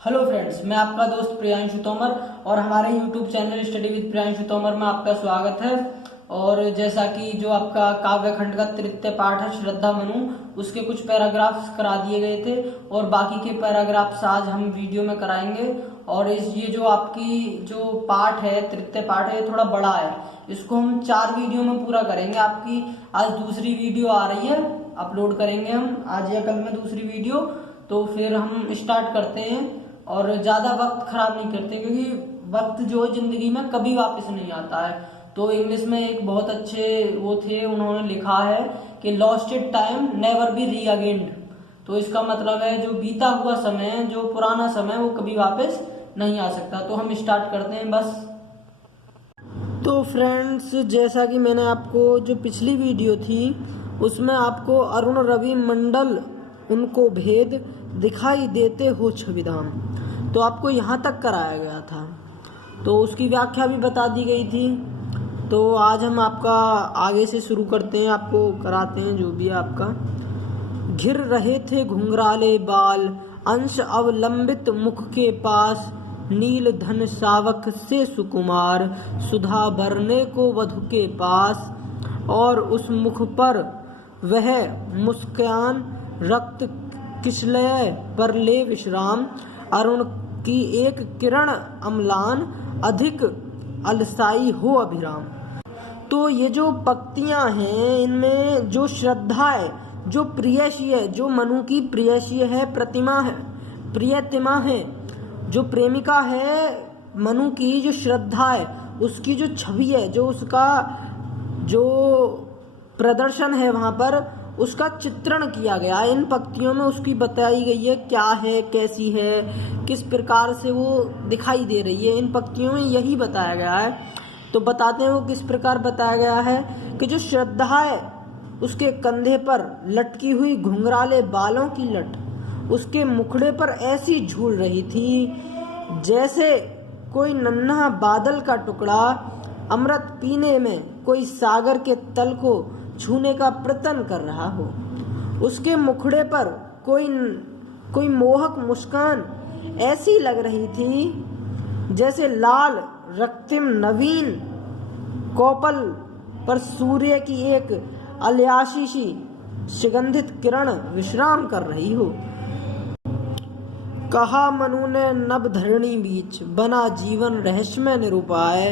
Hello friends, मैं आपका दोस्त प्रियांशु तोमर और हमारे YouTube channel study with Priyanshu Tomar में आपका स्वागत है। और जैसा कि जो आपका काव्य खंड का तृतीय पाठ है श्रद्धा मनु, उसके कुछ पैराग्राफ्स करा दिए गए थे और बाकी के पैराग्राफ्स आज हम वीडियो में कराएंगे। और ये जो आपकी जो पाठ है, तृतीय पाठ है, ये थोड़ा बड़ा है, इसको हम 4 वीडियो में पूरा करेंगे। आपकी आज दूसरी वीडियो आ रही है, अपलोड करेंगे हम आज या कल में दूसरी वीडियो। तो फिर हम स्टार्ट करते हैं और ज्यादा वक्त खराब नहीं करते, क्योंकि वक्त जो जिंदगी में कभी वापस नहीं आता है। तो इंग्लिश में एक बहुत अच्छे वो थे, उन्होंने लिखा है कि लॉस्टेड टाइम नेवर बी री अगेन्ड। तो इसका मतलब है जो बीता हुआ समय, जो पुराना समय, वो कभी वापस नहीं आ सकता। तो हम स्टार्ट करते हैं बस। तो फ्रेंड्स, जैसा कि मैंने आपको जो पिछली वीडियो थी उसमें आपको अरुण रवि मंडल उनको भेद दिखाई देते हो छविधाम, तो आपको यहाँ तक कराया गया था, तो उसकी व्याख्या भी बता दी गई थी। तो आज हम आपका आगे से शुरू करते हैं, आपको कराते हैं जो भी है आपका। घिर रहे थे घुंघराले बाल, अंश अवलंबित मुख के पास, नील धन सावक से सुकुमार, सुधा भरने को वधु के पास, और उस मुख पर वह मुस्कान, रक्त किशलय पर ले विश्राम, अरुण की एक किरण अम्लान, अधिक अलसाई हो अभिराम। तो ये जो पंक्तियां हैं, इनमें जो श्रद्धा है, जो प्रियसी है, जो मनु की प्रियसी है, प्रतिमा है, प्रियतिमा है, जो प्रेमिका है मनु की, जो श्रद्धा है, उसकी जो छवि है, जो उसका जो प्रदर्शन है वहां पर, उसका चित्रण किया गया। इन पंक्तियों में उसकी बताई गई है क्या है, कैसी है, किस प्रकार से वो दिखाई दे रही है। इन पंक्तियों में यही बताया गया है। तो बताते हैं वो किस प्रकार बताया गया है कि जो श्रद्धा है, उसके कंधे पर लटकी हुई घुंघराले बालों की लट उसके मुखड़े पर ऐसी झूल रही थी जैसे कोई नन्हा बादल का टुकड़ा अमृत पीने में कोई सागर के तल को छूने का प्रयत्न कर रहा हो। उसके मुखड़े पर कोई मोहक मुस्कान ऐसी लग रही थी जैसे लाल रक्तिम नवीन कौपल पर सूर्य की एक अल्याशी सी सुगंधित किरण विश्राम कर रही हो। कहा मनु ने नभ धरणी बीच, बना जीवन रहस्यमय निरूपाय,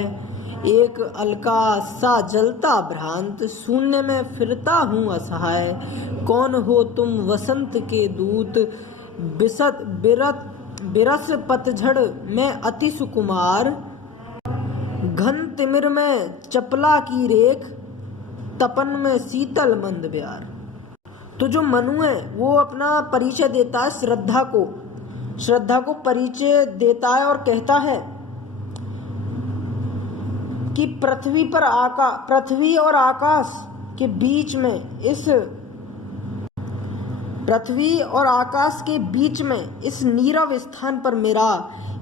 एक अलका सा जलता भ्रांत, शून्य में फिरता हूँ असहाय, कौन हो तुम वसंत के दूत, बिरस पतझड़ में अति सुकुमार, घन तिमिर में चपला की रेख, तपन में शीतल मंद प्यार। तो जो मनु है वो अपना परिचय देता है श्रद्धा को परिचय देता है और कहता है कि पृथ्वी और आकाश के बीच में इस नीरव स्थान पर मेरा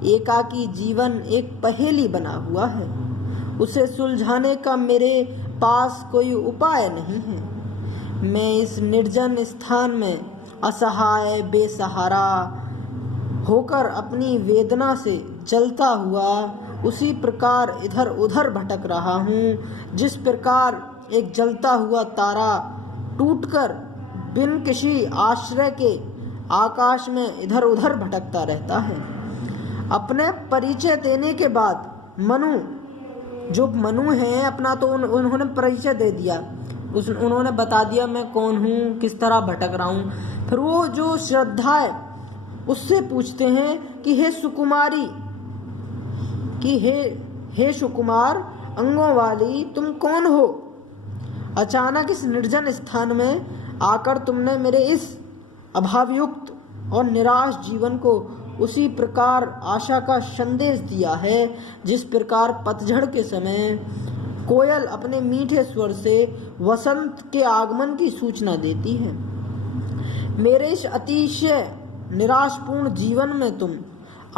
एकाकी जीवन एक पहेली बना हुआ है। उसे सुलझाने का मेरे पास कोई उपाय नहीं है। मैं इस निर्जन स्थान में असहाय बेसहारा होकर अपनी वेदना से जलता हुआ उसी प्रकार इधर उधर भटक रहा हूँ, जिस प्रकार एक जलता हुआ तारा टूटकर बिन किसी आश्रय के आकाश में इधर उधर भटकता रहता है। अपने परिचय देने के बाद मनु है अपना, तो उन्होंने परिचय दे दिया, उन्होंने बता दिया मैं कौन हूँ, किस तरह भटक रहा हूँ। फिर वो जो श्रद्धा है उससे पूछते हैं कि हे सुकुमारी, कि हे सुकुमार अंगों वाली, तुम कौन हो? अचानक इस निर्जन स्थान में आकर तुमने मेरे इस अभावयुक्त और निराश जीवन को उसी प्रकार आशा का संदेश दिया है जिस प्रकार पतझड़ के समय कोयल अपने मीठे स्वर से वसंत के आगमन की सूचना देती है। मेरे इस अतिशय निराशपूर्ण जीवन में तुम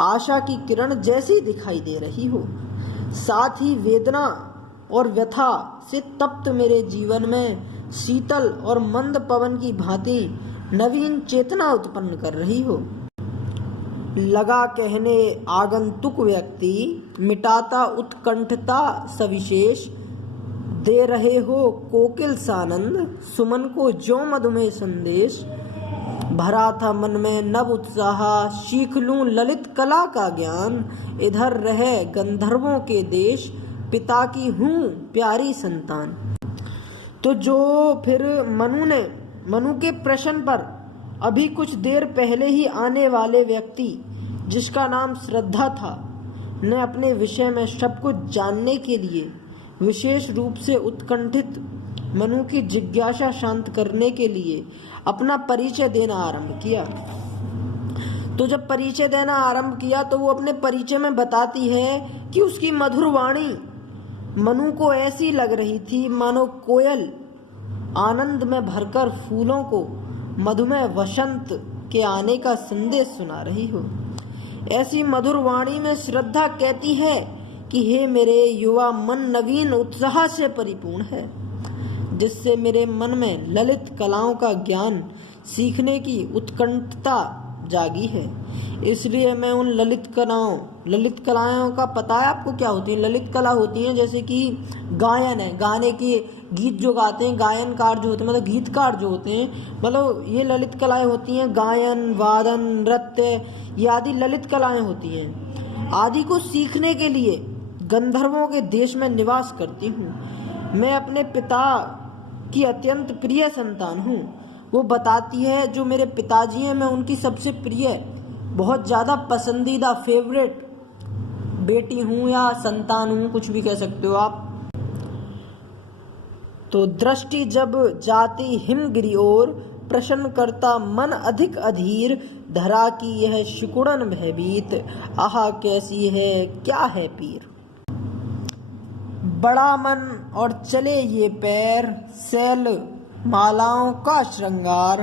आशा की किरण जैसी दिखाई दे रही हो। साथ ही वेदना और व्यथा से तप्त मेरे जीवन में शीतल और मंद पवन की भांति नवीन चेतना उत्पन्न कर रही हो। लगा कहने आगंतुक व्यक्ति, मिटाता उत्कंठता सविशेष, दे रहे हो कोकिल सानंद, सुमन को ज्यों मधुमेह संदेश। भरा था मन में नव उत्साह, सीख लूं ललित कला का ज्ञान, इधर रहे गंधर्वों के देश, पिता की हूँ प्यारी संतान। तो जो फिर मनु के प्रश्न पर अभी कुछ देर पहले ही आने वाले व्यक्ति, जिसका नाम श्रद्धा था, ने अपने विषय में सब कुछ जानने के लिए विशेष रूप से उत्कंठित मनु की जिज्ञासा शांत करने के लिए अपना परिचय देना आरंभ किया। तो जब परिचय देना आरंभ किया तो वो अपने परिचय में बताती है कि उसकी मधुर वाणी मनु को ऐसी लग रही थी मानो कोयल आनंद में भरकर फूलों को मधुमेह वसंत के आने का संदेश सुना रही हो। ऐसी मधुर वाणी में श्रद्धा कहती है कि हे मेरे युवा मन, नवीन उत्साह से परिपूर्ण है, जिससे मेरे मन में ललित कलाओं का ज्ञान सीखने की उत्कंठता जागी है। इसलिए मैं उन ललित कलाओं का पता है आपको क्या होती है? ललित कला होती है जैसे कि गायन है, गाने के गीत जो गाते हैं, गायनकार जो होते हैं, मतलब गीतकार जो होते हैं, मतलब ये ललित कलाएं होती हैं। गायन, वादन, नृत्य, ये आदि ललित कलाएं होती हैं। आदि को सीखने के लिए गंधर्वों के देश में निवास करती हूँ। मैं अपने पिता की अत्यंत प्रिय संतान हूँ। वो बताती है जो मेरे पिताजी हैं, मैं उनकी सबसे प्रिय, बहुत ज़्यादा पसंदीदा, फेवरेट बेटी हूँ या संतान हूँ, कुछ भी कह सकते हो आप। तो दृष्टि जब जाती हिमगिरी ओर, प्रश्न करता मन अधिक अधीर, धरा की यह शुकुड़न भयभीत, आहा कैसी है क्या है पीर। बड़ा मन और चले ये पैर, सैल मालाओं का श्रृंगार,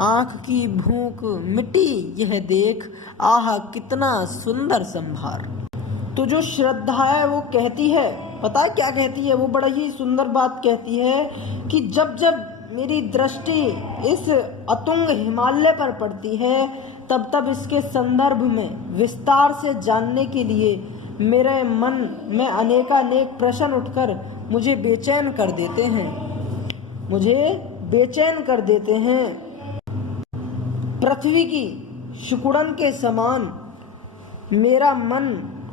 आँख की भूख मिटी यह देख, आह कितना सुंदर संभार। तो जो श्रद्धा है वो कहती है, पता है क्या कहती है? वो बड़ा ही सुंदर बात कहती है कि जब जब मेरी दृष्टि इस अतुंग हिमालय पर पड़ती है, तब तब इसके संदर्भ में विस्तार से जानने के लिए मेरे मन में अनेकानेक प्रश्न उठकर मुझे बेचैन कर देते हैं। पृथ्वी की शुकुड़न के समान मेरा मन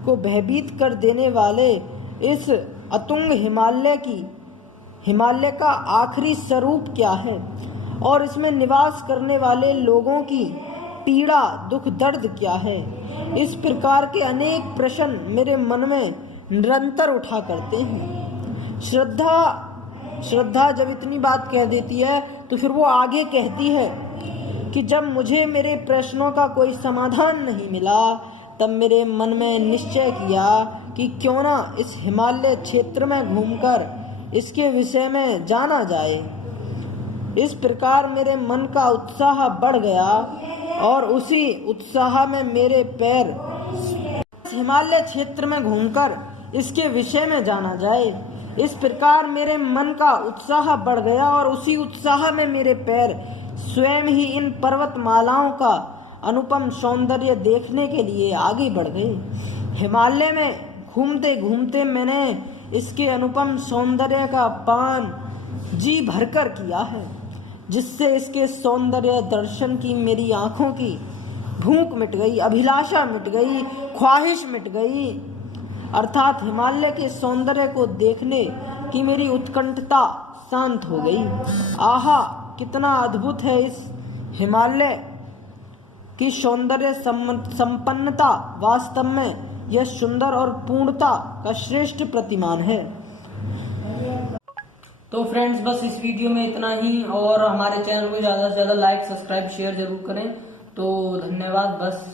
को भयभीत कर देने वाले इस अतुंग हिमालय का आखिरी स्वरूप क्या है, और इसमें निवास करने वाले लोगों की पीड़ा, दुख, दर्द क्या है। इस प्रकार के अनेक प्रश्न मेरे मन में निरंतर उठा करते हैं। श्रद्धा जब इतनी बात कह देती है तो फिर वो आगे कहती है कि जब मुझे मेरे प्रश्नों का कोई समाधान नहीं मिला, तब मेरे मन में निश्चय किया कि क्यों ना इस हिमालय क्षेत्र में घूमकर इसके विषय में जाना जाए। इस प्रकार मेरे मन का उत्साह बढ़ गया और उसी उत्साह में मेरे पैर हिमालय क्षेत्र में घूमकर इसके विषय में जाना जाए। इस प्रकार मेरे मन का उत्साह बढ़ गया और उसी उत्साह में मेरे पैर स्वयं ही इन पर्वतमालाओं का अनुपम सौंदर्य देखने के लिए आगे बढ़ गए। हिमालय में घूमते घूमते मैंने इसके अनुपम सौंदर्य का पान जी भरकर किया है, जिससे इसके सौंदर्य दर्शन की मेरी आँखों की भूख मिट गई, अभिलाषा मिट गई, ख्वाहिश मिट गई। अर्थात हिमालय के सौंदर्य को देखने की मेरी उत्कंठता शांत हो गई। आहा कितना अद्भुत है इस हिमालय की सौंदर्य संपन्नता। वास्तव में यह सुंदर और पूर्णता का श्रेष्ठ प्रतिमान है। तो फ्रेंड्स बस इस वीडियो में इतना ही, और हमारे चैनल को ज़्यादा से ज़्यादा लाइक, सब्सक्राइब, शेयर जरूर करें। तो धन्यवाद। बस